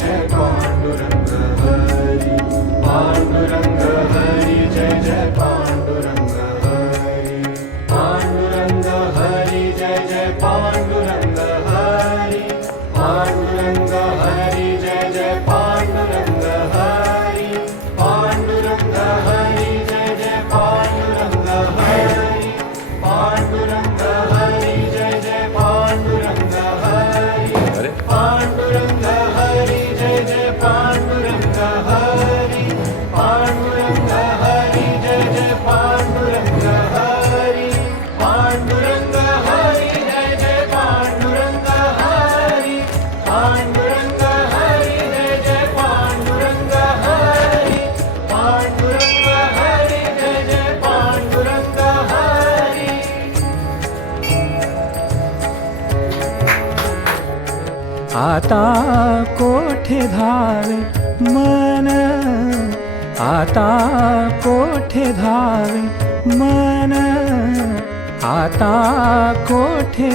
जय पांडुरंग हरी, पांडुरंग हरी जय जय पांडुरंग हरी, पांडुरंग हरी जय जय पांडुरंग हरी, पांडुरंग हरी जय जय पांडुरंग हरी, पांडुरंग हरी जय जय पांडुरंग हरी, पांडुरंग हरी जय जय पांडुरंग हरी, पांडुरंग हरी जय जय पांडुरंग हरी, पांडुरंग हरी जय जय पांडुरंग हरी, पांडुरंग हरी जय जय पांडुरंग हरी, पांडुरंग हरी जय जय पांडुरंग हरी, पांडुरंग हरी जय जय पांडुरंग हरी. आता कोठे धावे मन, आता कोठे धावे मन, आता कोठे